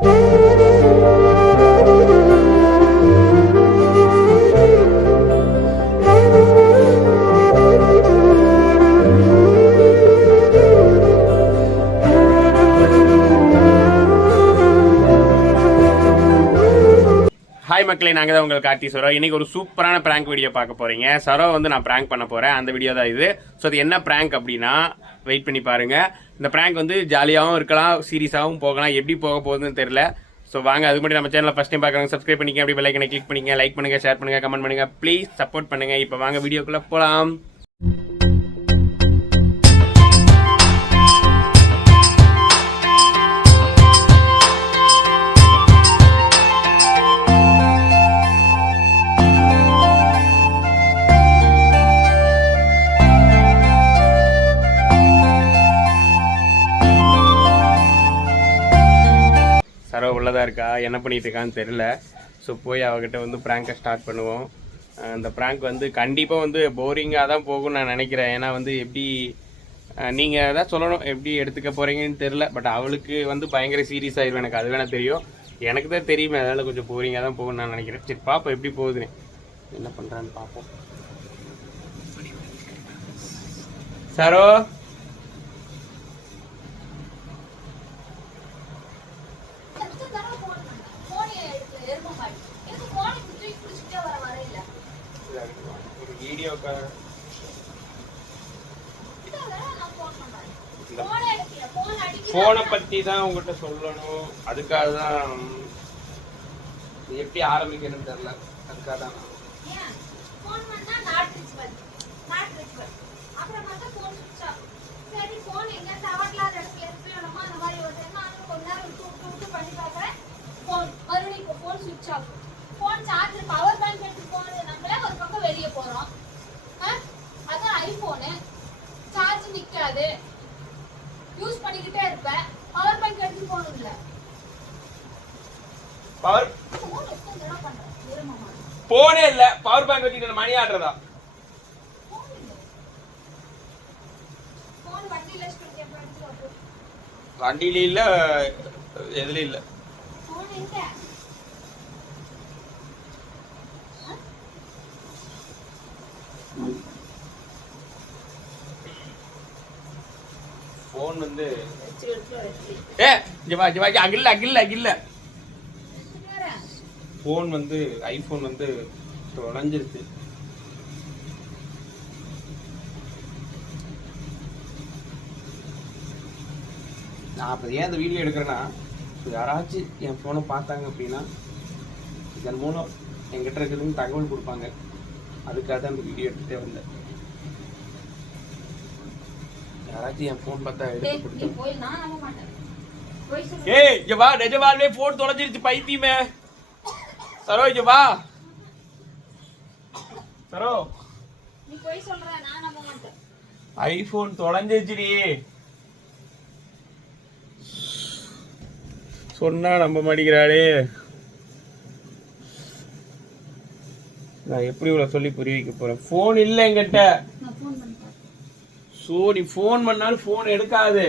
Hi மக்களே நாங்கள் தான் உங்களுக்கு கார்த்தி சரோ. இன்னைக்கு ஒரு சூப்பரான ப்ராங்க் வீடியோ பார்க்க போகிறீங்க சரோ வந்து நான் ப்ராங்க் பண்ண போகிறேன் அந்த வீடியோ தான் இது. ஸோ அது என்ன ப்ராங்க் அப்படின்னா வெயிட் பண்ணி பாருங்கள் இந்த ப்ராங்க் வந்து ஜாலியாகவும் இருக்கலாம் சீரியஸாகவும் போகலாம். எப்படி போக போகுதுன்னு தெரில ஸோ வாங்க அது மட்டும் நம்ம சேனலில் ஃபஸ்ட் டைம் பார்க்குறாங்க சப்ஸ்கிரைப் பண்ணிக்க அப்படி பெல்லைக்கனை கிளிக் பண்ணிங்க லைக் பண்ணுங்கள் ஷேர் பண்ணுங்கள் கமெண்ட் பண்ணுங்க. ப்ளீஸ் சப்போர்ட் பண்ணுங்கள் இப்போ வாங்க வீடியோக்குள்ளே போகலாம் சரோ இருக்கா? என்ன பண்ணிட்டு இருக்கான்னு தெரில ஸோ போய் அவகிட்ட வந்து ப்ராங்கை ஸ்டார்ட் பண்ணுவோம். அந்த ப்ராங்க் வந்து கண்டிப்பாக வந்து போரிங்காக தான் போகும்னு நான் நினைக்கிறேன். ஏன்னா வந்து எப்படி நீங்கள் தான் சொல்லணும் எப்படி எடுத்துக்க போகிறீங்கன்னு தெரில பட் அவளுக்கு வந்து பயங்கர சீரியஸ் ஆயிரும் எனக்கு அது வேணால் தெரியும். எனக்கு தான் தெரியுமே அதனால் கொஞ்சம் போரிங்காக தான் போகும்னு நான் நினைக்கிறேன். சரி பாப்பா எப்படி போகுதுன்னு. என்ன பண்ணுறான்னு பார்ப்போம் சரோ? வீடியோக்காக ஃபோனை பற்றி தான் உங்கள்கிட்ட சொல்லணும். அதுக்காக தான் எப்படி ஆரம்பிக்கணும்னு தெரில அதுக்காக தான் பவர் பேங்க் எடுத்து போனது நம்மளே ஒரு பக்கம் வெளியே போறோம் அஹ், அதான் ஐபோனு சார்ஜ் நிக்காது யூஸ் பண்ணிக்கிட்டே இருப்பேன் பவர் பேங்க் எடுத்து போகணும் இல்ல பவர் ஃபோன் எத்தனை தடவை பண்றேன் இருமாமா போனே இல்லை பவர் பணியாடுறதா வண்டியில ஆடுறதா இல்ல எதுல இல்ல. போன் வந்து ஏ ஜவா ஜவா அகில்ல அகில்ல அகில்ல ஃபோன் வந்து ஐஃபோன் வந்து தொலைஞ்சிருச்சு. நான் அப்போ ஏன் இந்த வீடியோ எடுக்கிறேன்னா இப்போ யாராச்சும் என் ஃபோனை பார்த்தாங்க அப்படின்னா இதன் மூலம் என்கிட்ட இருக்குதுன்னு தகவல் கொடுப்பாங்க. அதுக்காக தான் இந்த வீடியோ எடுத்துகிட்டே வந்தேன். யாராச்சும் என் ஃபோன் பார்த்தா எடுத்து கொடுத்தேன் ஏய் இங்க வா நிஜமாலுமே போன் தொலைஞ்சிருச்சு பைத்தியமே. சரோ இங்க வா. சரோ. நீ போய் சொல்ற நான் நம்ப மாட்டேன். ஐபோன் தொலைஞ்சிருச்சுடி. சொன்னா நம்ப மாட்டேங்கிறாளே நான் எப்படி இவ்வளவு சொல்லி புரிய வைக்க போறேன்? ஃபோன் இல்ல என்கிட்ட. நான் ஃபோன் பண்ணி பாக்குறேன் சோ நீ ஃபோன் பண்ணாலும் ஃபோன் எடுக்காது.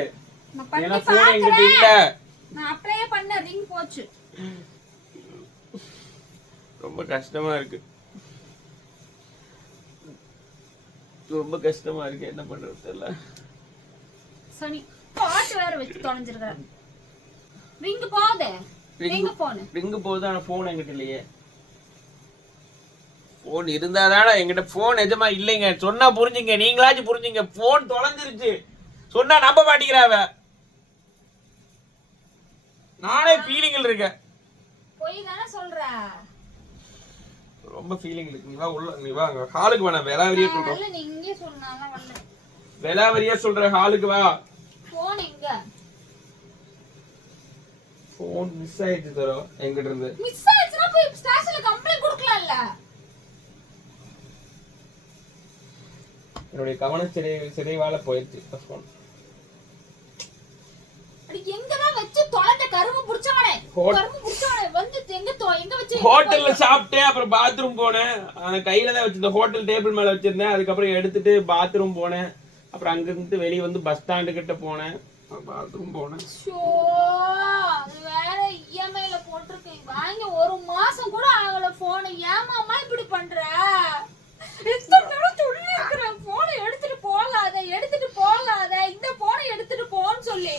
ஏன்னா ஃபோன் என்கிட்ட இல்ல. பாக்குறேன் நான் அப்படியே பண்ண ரிங் போச்சு. ரொம்ப கஷ்டமா இருக்கு. ரொம்ப கஷ்டமா இருக்கு. என்ன பண்றது தெரியல. சனி பாட்டு வேற வச்சு தொலைஞ்சிருக்க ரிங் போதே ரிங் போனு ரிங்கு போகுது ஆனா போன் என்கிட்ட இல்லையே. போன் இருந்தாதானே என்கிட்ட போன் நிஜமா இல்லைங்க. சொன்னா புரிஞ்சுங்க நீங்களாச்சும் புரிஞ்சுங்க. போன் தொலைஞ்சிருச்சு. சொன்னா நம்ப மாட்டேங்கிறாவ நானே ஃபீலிங்கில் இருக்கேன். போய் தானே சொல்ற. ரொம்ப ஃபீலிங் இருக்கு. நீ வா உள்ள நீ வா அங்க ஹாலுக்கு வேணாம் வெளாவரியா நான் சொல்றோம் வரல நீ இங்கே சொன்னாலாம் வரல வெளாவரியா சொல்ற ஹாலுக்கு வா. போன் எங்க? போன் மிஸ் ஆயிடுச்சு தரோம் எங்கிட்ட இருந்து. மிஸ் ஆயிடுச்சுனா போய் ஸ்டேஷன்ல கம்ப்ளைண்ட் கொடுக்கலாம்ல? என்னுடைய கவன சிறை சிறைவால போயிடுச்சு போன் அடி எங்க தான் வச்சு தொலைஞ்ச கரும்பு புடிச்சவனே? ஹோட்- கரும்பு புடிச்சவனே வந்து எங்க தொ எங்க வச்சு ஹோட்டல்ல சாப்பிட்டேன் அப்புறம் பாத்ரூம் போனேன். கையில தான் வச்சிருந்தேன் ஹோட்டல் டேபிள் மேல வச்சிருந்தேன். அதுக்கப்புறம் எடுத்துட்டு பாத்ரூம் போனேன். அப்புறம் அங்க இருந்து வெளியே வந்து பஸ் ஸ்டாண்டு கிட்ட போனேன். பாத்ரூம் போனேன். வாங்கி ஒரு மாசம் கூட ஆகல போன் ஏமாமா இப்படி பண்ற? இத்தனை நேரம் சொல்லி போனை எடுத்துட்டு போகாத எடுத்துட்டு போகாத. இந்த போனை எடுத்துட்டு போன்னு சொல்லி.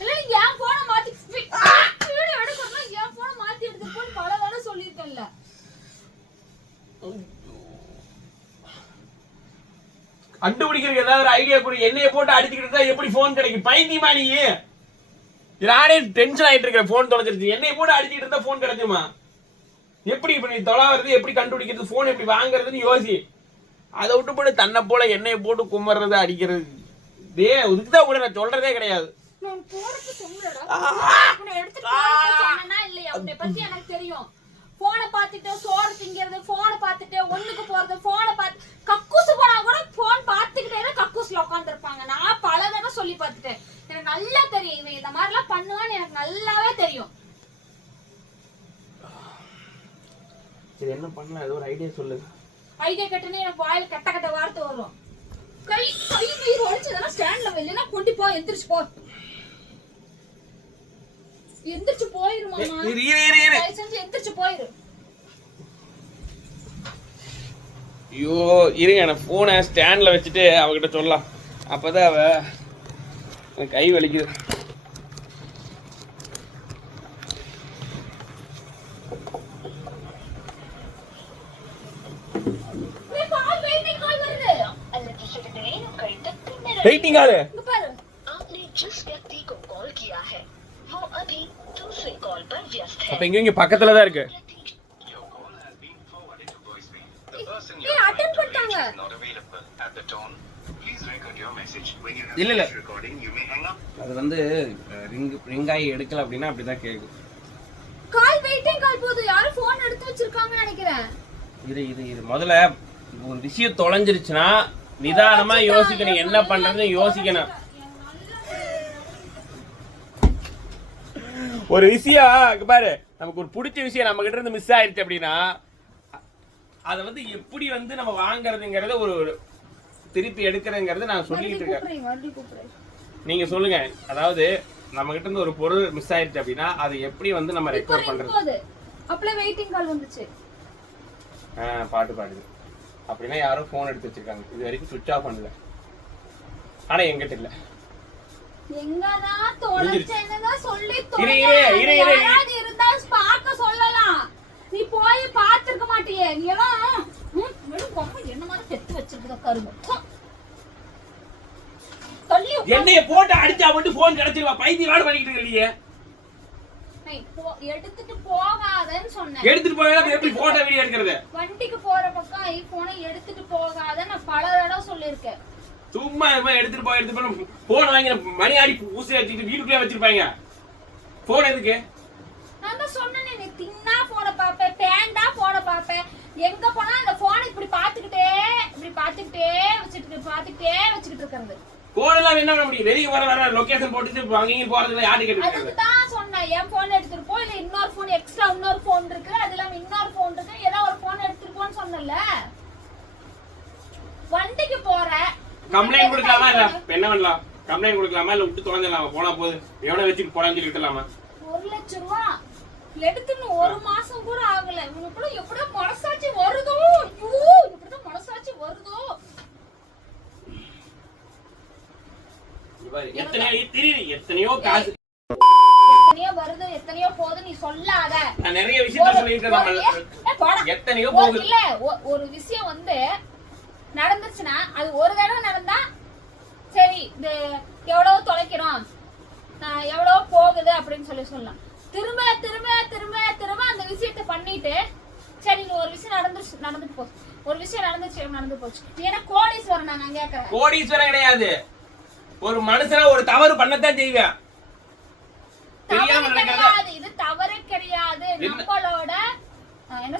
இல்ல என் போனை மாத்தி வீடியோ எடுக்கணும் என் போனை மாத்தி எடுத்துட்டு போன்னு பல தடவை சொல்லியிருக்கேன்ல. கண்டுபிடிக்கிறதுக்கு ஏதாவது ஒரு ஐடியா கொடு. என்னைய போட்டு அடிச்சுக்கிட்டு இருந்தா எப்படி ஃபோன் கிடைக்கும்? பைத்தியமா நீ? நானே டென்ஷன் ஆயிட்டு இருக்கேன் ஃபோன் தொலைஞ்சிருச்சு. என்னைய போட்டு அடிச்சுக்கிட்டு இருந்தா ஃபோன் கிடைக்குமா? எப்படி இப்ப நீ தொலைவது எப்படி கண்டுபிடிக்கிறது ஃபோன் எப்படி வாங்குறதுன்னு யோசி. அதை விட்டு போட்டு தன்னை போல எண்ணெயை போட்டு கும்மறது அடிக்கிறது. டே இதுக்குதான் கூட நான் சொல்றதே கிடையாது. தெரியும். போனை பார்த்துட்டு சோறு திங்கிறது போனை பார்த்துட்டு ஒண்ணுக்கு போறது போனை பார்த்து கக்கூசு போனா கூட போன் பார்த்துக்கிட்டே தான் கக்கூஸ்ல உட்காந்துருப்பாங்க நான் பல தடவை சொல்லி பார்த்துட்டேன். எனக்கு நல்லா தெரியும் இவன் இந்த மாதிரிலாம் பண்ணுவான்னு எனக்கு நல்லாவே தெரியும். சரி என்ன பண்ணலாம்? ஏதோ ஒரு ஐடியா சொல்லு. ஐடியா கட்டுன்னு எனக்கு வாயில கட்ட கட்ட வார்த்தை வரும். கை கை நீர் ஒழிச்சதெல்லாம் ஸ்டாண்ட்ல வெளியில கொண்டு போ எந்திரிச்சு போ. எந்திரிச்சு தயவு செஞ்சு எந்திரிச்சு போயிரு. ஐயோ இருங்க நான் ஃபோனை ஸ்டாண்டில் வச்சுட்டு அவகிட்ட சொல்லலாம். அப்பதான் அவ எனக்கு கை வலிக்குது. வெயிட்டிங் ஆளு அப்ப எங்க இங்க பக்கத்துல தான் இருக்கு. இல்ல இல்ல. அது வந்து ரிங் ரிங் ஆகி எடுக்கல அப்படின்னா அப்படிதான் கேட்கும் கால் வெயிட்டிங் கால் போகுது. யாரும் போன் எடுத்து வச்சிருக்காங்கன்னு நினைக்கிறேன். இது இது இது முதல்ல ஒரு விஷயம் தொலைஞ்சிருச்சுன்னா நிதானமா யோசிக்கணும். என்ன பண்றதுன்னு யோசிக்கணும். ஒரு விஷயம் இங்க பாரு. நமக்கு ஒரு பிடிச்ச விஷயம் நம்ம கிட்ட இருந்து மிஸ் ஆயிடுச்சு அப்படின்னா அதை வந்து எப்படி வந்து நம்ம வாங்குறதுங்கிறத ஒரு ஒரு திருப்பி எடுக்கிறதுங்கிறத நான் சொல்லிக்கிட்டு இருக்கேன். நீங்க சொல்லுங்க. அதாவது நம்ம கிட்ட இருந்து ஒரு பொருள் மிஸ் ஆயிடுச்சு அப்படின்னா அதை எப்படி வந்து நம்ம ரெக்கவர் போகுது அப்படியே வெயிட்டிங் கால் வந்துச்சு. ஆ, பாட்டு பாடுது. அப்படின்னா யாரும் ஃபோன் எடுத்து வச்சிருக்காங்க. இது வரைக்கும் சுவிட்ச் ஆஃப் பண்ணல. ஆனா எங்கிட்ட இல்ல. எங்கதான் தொலைச்சேன்னு சொல்லி இருந்தா பார்க்க சொல்லலாம். நீ போய் பார்த்திருக்க மாட்டியே. நீ எல்லாம் என்ன மாதிரி பெத்து வச்சிருக்க கரும்பு. என்னைய போட்டு அடிச்சா மட்டும் ஃபோன் கிடைச்சிருவா. பைத்தியம் வாடு பண்ணிக்கிட்டு இருக்கீங்க. எடுத்துட்டு போகாதன்னு சொன்னேன். எடுத்துட்டு போய் எப்படி போட்டோ வீடியோ எடுக்கிறது? வண்டிக்கு போற பக்கம் ஐபோனை எடுத்துட்டு போகாத நான் பல தடவை சொல்லியிருக்கேன். சும்மா எடுத்துட்டு போய் எடுத்துட்டு போய் போன் வாங்கி மணி ஆடி ஊசி வச்சுக்கிட்டு வீட்டுக்குள்ளே வச்சிருப்பாங்க. போன் எதுக்கு? நான் தான் சொன்னேனே நீ தின்னா போன பாப்பேன் பேண்டா போன பாப்பேன் எங்க போனா அந்த போனை இப்படி பாத்துக்கிட்டே இப்படி பாத்துக்கிட்டே வச்சுட்டு பாத்துக்கிட்டே வச்சுக்கிட்டு இருக்கிறது. போன் எல்லாம் என்ன பண்ண முடியும்? வெளியே வர வர லொகேஷன் போட்டுட்டு அங்கேயும் போறதுல யாரு கேட்டு தான் சொன்னேன். என் போன் எடுத்துட்டு போ. இல்ல இன்னொரு போன் எக்ஸ்ட்ரா இன்னொரு போன் இருக்கு. அது இல்லாம இன்னொரு போன் இருக்கு. ஏதோ ஒரு போன் எடுத்துட்டு போன்னு சொன்னல வண்டிக்கு போற. கம்ப்ளைண்ட் கொடுக்கலாமா இல்ல? என்ன பண்ணலாம்? கம்ப்ளைண்ட் கொடுக்கலாமா? இல்ல விட்டு தொலைஞ்சிடலாமா? போனா போது. எவனை வச்சுட்டு போலான்னு சொல்லி ஒரு லட்சம் ரூபா. எடுத்துன்னு ஒரு மாசம் கூட ஆகல. இவனுக்குள்ள எப்படியோ மனசாட்சி வருதோ? ஐயோ இப்படிதான் மனசாட்சி வருதோ இங்க பாரு, எத்தனையோ திரி எத்தனையோ காசு. எத்தனையோ வருது எத்தனையோ போகுது நீ சொல்லாத. நான் நிறைய விஷயத்த ஒரு- நம்ம. எத்தனையோ போகுது. இல்ல விஷயம் வந்து நடந்துச்சுன்னா அது ஒரு தடவை நடந்தா சரி இது எவ்வளவு தொலைக்கிறோம். எவ்வளவு போகுது அப்படின்னு சொல்லி சொல்லலாம். திரும்ப திரும்ப திரும்ப திரும்ப அந்த விஷயத்த பண்ணிட்டு சரி ஒரு விஷயம் நடந்துச்சு நடந்துட்டு போச்சு ஒரு விஷயம் நடந்துச்சு நடந்து போச்சு. நீ என்ன கோடீஸ்வரன் நான் கேக்குறேன். கோடீஸ்வரன் கிடையாது. ஒரு மனுஷனா ஒரு தவறு பண்ணத்தான் செய்வேன். தெரியாம நடக்காத. இது தவறு கிடையாது. என்ன? நம்மளோட.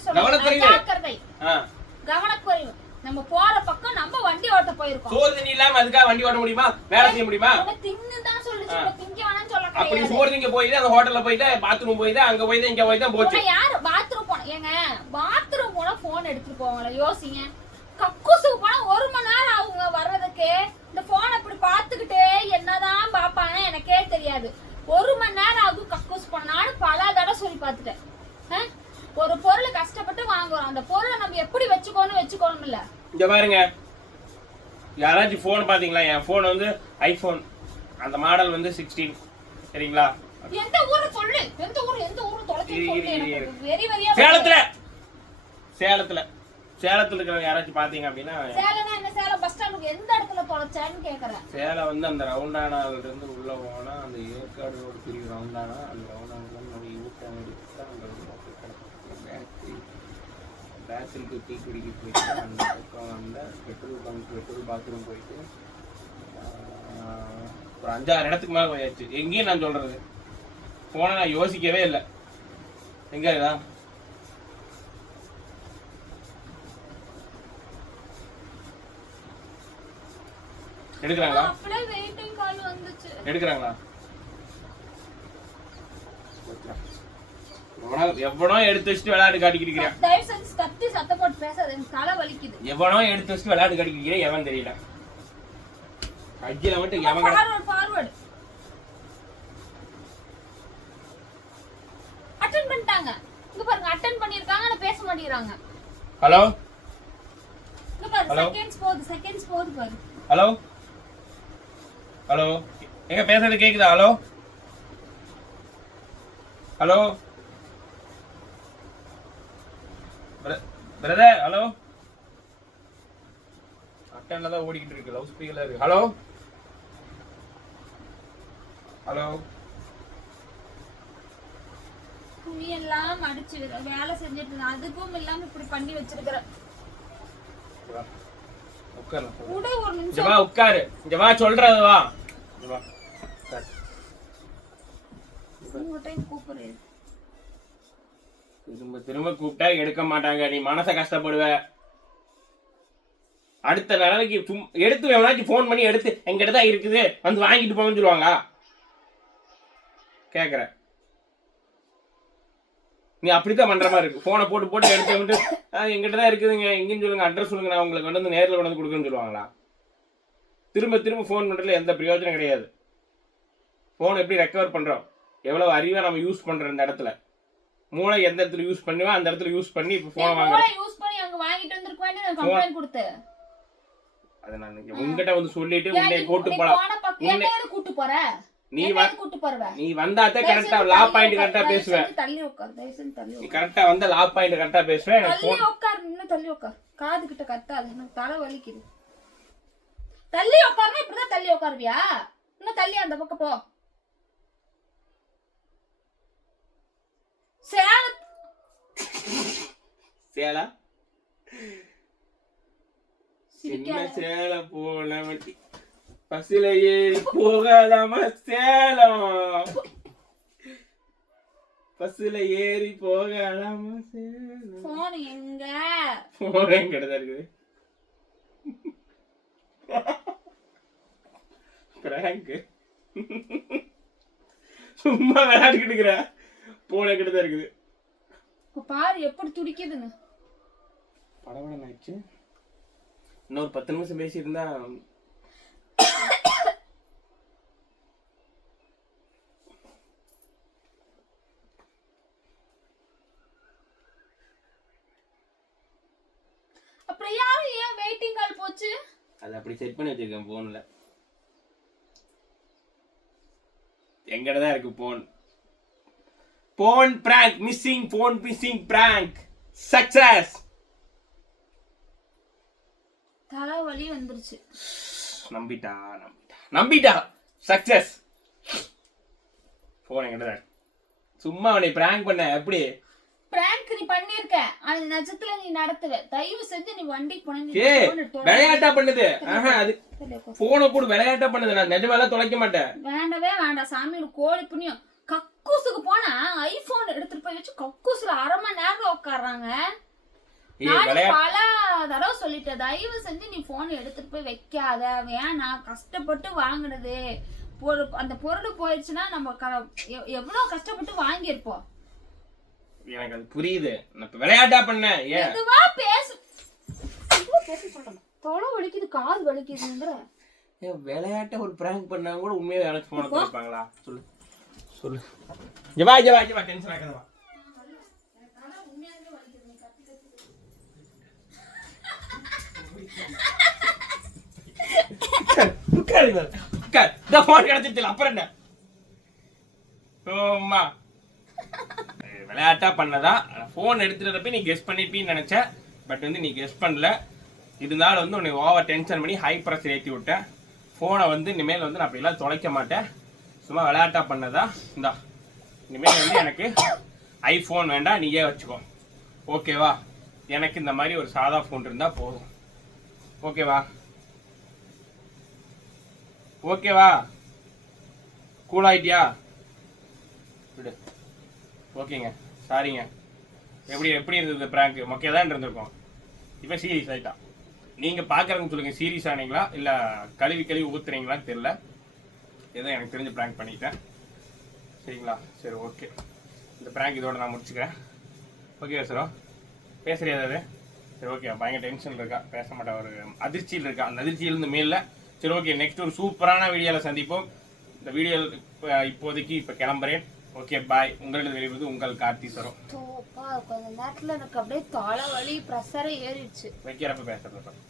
சொல்றது. கவனக்குறைவு. நம்ம போற பக்கம் நம்ம வண்டி ஓட்ட போயிருக்கோம். சோறு தண்ணி இல்லாம அதுக்காக வண்டி ஓட்ட முடியுமா? வேலை செய்ய முடியுமா? தின்னு தான் சொல்லுச்சு. திங்க வேணாம்னு சொல்ல அப்படி சோறு திங்க போயிட்டு அந்த ஹோட்டல்ல போயிட்டு பாத்ரூம் போயிட்டு அங்க போயிட்டு இங்க போயிட்டு போச்சு. யாரு? பாத்ரூம் போன ஏங்க பாத்ரூம் போனா போன் எடுத்துட்டு போவாங்களா? யோசிங்க. கக்கூசுக்கு போனா ஒரு மணி நேரம் ஆகுங்க வர்றதுக்கு. பார்த்துக்கிட்டே என்னதான் பார்ப்பானே எனக்கே தெரியாது. ஒரு மணி நேரம் ஆகும் கக்கூஸ் பண்ணான்னு பல தடவை சொல்லி பார்த்துட்டேன். ஒரு பொருளை கஷ்டப்பட்டு வாங்குறோம். அந்த பொருளை நம்ம எப்படி வச்சுக்கோன்னு வச்சுக்கோணும் இல்ல. இங்க பாருங்க. யாராச்சும் ஃபோன் பாத்தீங்களா என் ஃபோன் வந்து ஐபோன் அந்த மாடல் வந்து சிக்ஸ்டீன் சரிங்களா? எந்த ஊரு சொல்லு. எந்த ஊரு எந்த ஊரு தொலைச்சி சேலத்துல. சேலத்துல. சேலத்துல இருக்கிறவங்க யாராச்சும் பாத்தீங்க அப்படின்னா சேலம்னா எந்த இடத்துல தொலைச்சேன்னு கேக்குறேன். சேலம் வந்து அந்த ரவுண்டானால இருந்து உள்ள போனா அந்த ஏற்காடு ரோடு பிரிவு ரவுண்டானா அந்த ரவுண்டானா நம்ம யூட்டன் எடுத்து அந்த பேக்கரி டீ குடிக்க போயிட்டு அந்த பக்கம் வந்த பெட்ரோல் பங்க் பெட்ரோல் பாத்ரூம் போயிட்டு ஒரு அஞ்சாறு இடத்துக்கு மேலே போயாச்சு. எங்கேயும் நான் சொல்றது. போன நான் யோசிக்கவே இல்லை. எங்க எடுக்கிறாங்களா? எடுக்கிறாங்களா? எவனோ எடுத்து வச்சுட்டு விளையாட்டு தலை வலிக்குது. எவனோ எடுத்து வச்சுட்டு விளையாட்டு காட்டிக்கிறீங்க எவன் தெரியல. மட்டும் எவன் அட்டெண்ட் பண்ணிட்டாங்க. இங்க பாருங்க அட்டெண்ட் பண்ணிருக்காங்க ஆனா பேச மாட்டேங்கிறாங்க. ஹலோ இங்க பாரு Hello? செகண்ட்ஸ் போகுது செகண்ட்ஸ் போகுது பாரு. ஹலோ ஹலோ எங்க பேசுறது கேக்குதா? ஹலோ ஹலோ பிரதர் ஹலோ அட்டன்ல தான் ஓடிக்கிட்டு இருக்கு லவுட் ஸ்பீக்கர்ல இருக்கு. ஹலோ ஹலோ துணி எல்லாம் அடிச்சு வேலை செஞ்சுட்டு இருந்தேன். அதுக்கும் இல்லாம இப்படி பண்ணி வச்சிருக்கிறேன். உட்காரு இங்க வா உட்காரு. இங்க வா சொல்றது வா. இங்க வா. திரும்ப திரும்ப கூப்பிட்டா எடுக்க மாட்டாங்க. நீ மனச கஷ்டப்படுவ. அடுத்த நிலைமைக்கு சும்- எடுத்து எவனாச்சும் ஃபோன் பண்ணி எடுத்து எங்கிட்ட தான் இருக்குது. வந்து வாங்கிட்டு போங்கன்னு சொல்லுவாங்க. கேக்குற நீ அப்படித்தான் பண்ற மாதிரி இருக்கு. போனை போட்டு போட்டு எடுத்து வந்து "ஆ, எங்கிட்ட தான் இருக்குதுங்க. எங்கன்னு சொல்லுங்க. அட்ரஸ் சொல்லுங்க. நான் உங்களுக்கு கொண்டு வந்து நேரில் கொண்டு வந்து கொடுக்குறேன்னு சொல்லுவாங்களா? திரும்ப திரும்ப ஃபோன் பண்றதுல எந்த பிரயோஜனம் கிடையாது. ஃபோன் எப்படி ரெக்கவர் பண்றோம்? எவ்வளவு அறிவா நம்ம யூஸ் பண்றோம் இந்த இடத்துல? மூளை எந்த இடத்துல யூஸ் பண்ணுவோ? அந்த இடத்துல யூஸ் பண்ணி இப்போ ஃபோனை வாங்குறோம். யூஸ் பண்ணி அங்க வாங்கிட்டு வந்திருக்க வேண்டிய கம்ப்ளைண்ட் கொடுத்து. அதை நான் உங்ககிட்ட வந்து சொல்லிட்டு உன்னை கூட்டு போலாம். உன்னை- கூட்டு போற? நீ நீ வந்தாதான் கரெக்டா லா பாயிண்ட் கரெக்டா பேசுவேன் தள்ளி உட்கார் தள்ளி நீ கரெக்டா வந்தா லா பாயிண்ட் கரெக்டா பேசுவேன் எனக்கு தள்ளி phone- உட்கார் இன்னும் தள்ளி உட்கார். காது கிட்ட கத்தாது எனக்கு தலை வலிக்குது. தள்ளி உட்காருனா இப்படிதான் தள்ளி உட்காருவியா? இன்னும் தள்ளி அந்த பக்கம் போ. சேல சேலா? சின்ன சேலை போல வண்டி. பஸ்ல ஏறி போகலாமா சேலம் பஸ்ல ஏறி போகலாமா சேலம் போன் எங்க போன கிட்டதான் இருக்குது பிராங்க் சும்மா விளையாடிக்கிட்டு இருக்கிற போன கிட்டதான் இருக்குது இப்ப பாரு எப்படி துடிக்குதுன்னு படபடம் ஆயிடுச்சு இன்னொரு பத்து நிமிஷம் பேசியிருந்தா அப்புறம் யாரும் ஏன் வெயிட்டிங் கால் போச்சு? அது அப்படி செட் பண்ணி வச்சிருக்கேன் போன்ல எங்கட தான் இருக்கு phone phone prank missing phone missing prank success தலை வலி வந்துருச்சு. நம்பிட்டா நம்பிட்டா. நம்பிட்டா சக்சஸ் போன் இருக்கு. சும்மா அவனை பிராங்க் பண்ண எப்படி? பிராங்க் நீ பண்ணிருக்க அது நிஜத்துல நீ நடத்துவ. தயவு செஞ்சு நீ வண்டிக்கு போன விளையாட்டா பண்ணுது? அது. போனை கூட விளையாட்டா பண்ணுது. நான் நிஜமெல்லாம் தொலைக்க மாட்டேன். வேண்டவே வேண்டாம் சாமி ஒரு கோழி புண்ணியம். கக்கூசுக்கு போனா ஐபோன் எடுத்துட்டு போய் வச்சு கக்கூசுல அரை மணி நேரம் உட்காடுறாங்க விளையாட்டு பல தடவை சொல்லிட்டேன். தயவு செஞ்சு நீ போன் எடுத்துட்டு போய் வைக்காத. வேணாம். கஷ்டப்பட்டு வாங்குனது. ஒரு அந்த பொருள் போயிடுச்சுன்னா நம்ம எவ்வளவு கஷ்டப்பட்டு வாங்கியிருப்போம்? எனக்கு அது புரியுது. நான் இப்ப விளையாட்டா பண்ணேன். ஏன்? இதுவா பேசு. இதுவா பேச சொல்றேன் தொலை வலிக்குது காது வலிக்குதுங்கிற. ஏன் விளையாட்ட ஒரு பிராங்க் பண்ணா கூட உண்மையா எனக்கு போன கொடுப்பாங்களா சொல்லு. சொல்லு. ஜவா ஜவா ஜவா டென்ஷன் ஆகாதவா உட்காரு இவரு. இந்த போன் கிடைச்சிருச்சு அப்புறம் என்ன? ஓம்மா விளையாட்டா பண்ணதா? ஃபோன் எடுத்துட்டு நீ கெஸ் பண்ணிப்பீன்னு நினைச்சேன். பட் வந்து நீ கெஸ் பண்ணல. இருந்தாலும் வந்து உன்னை ஓவர் டென்ஷன் பண்ணி ஹை ப்ரெஷர் ஏற்றி விட்டேன். ஃபோனை வந்து இனிமேல் வந்து நான் அப்படிலாம் தொலைக்க மாட்டேன். சும்மா விளையாட்டா பண்ணதா? இந்தா. இனிமேல் வந்து எனக்கு ஐஃபோன் வேண்டாம் நீயே வச்சுக்கோ. ஓகேவா எனக்கு இந்த மாதிரி ஒரு சாதா ஃபோன் இருந்தால் போதும். ஓகேவா ஓகேவா? கூல் ஆயிட்டியா விடு. ஓகேங்க. சாரிங்க. எப்படி எப்படி இருந்தது ப்ராங்க் மொக்கையாக தான் இருந்திருக்கும். இப்போ சீரியஸ் ஆகிட்டா நீங்கள் பார்க்குறவங்க சொல்லுங்கள் சீரியஸ் ஆனீங்களா? இல்லை கழுவி கழுவி ஊத்துறீங்களான்னு தெரில ஏதோ எனக்கு தெரிஞ்ச ப்ராங்க் பண்ணிட்டேன். சரிங்களா? சரி ஓகே இந்த ப்ராங்க் இதோட நான் முடிச்சுக்கிறேன். ஓகே சாரோ? பேசுறியா ஏதாவது? சரி ஓகே பயங்கர டென்ஷன் இருக்கா? பேச மாட்டேன் ஒரு அதிர்ச்சியில் இருக்கா? அந்த அதிர்ச்சியிலேருந்து மேல சரி ஓகே நெக்ஸ்ட் ஒரு சூப்பரான வீடியோவில் சந்திப்போம். இந்த வீடியோ இப்போதைக்கு இப்போ கிளம்புறேன். ஓகே பாய் உங்களிடம் வெளிவது உங்கள் கார்த்தி சரம் தோப்பா கொஞ்ச நேரத்துல எனக்கு அப்படியே தலை வலி ப்ரெஷரே ஏறிடுச்சு. வைக்கிறப்ப பேசுறது பாய்.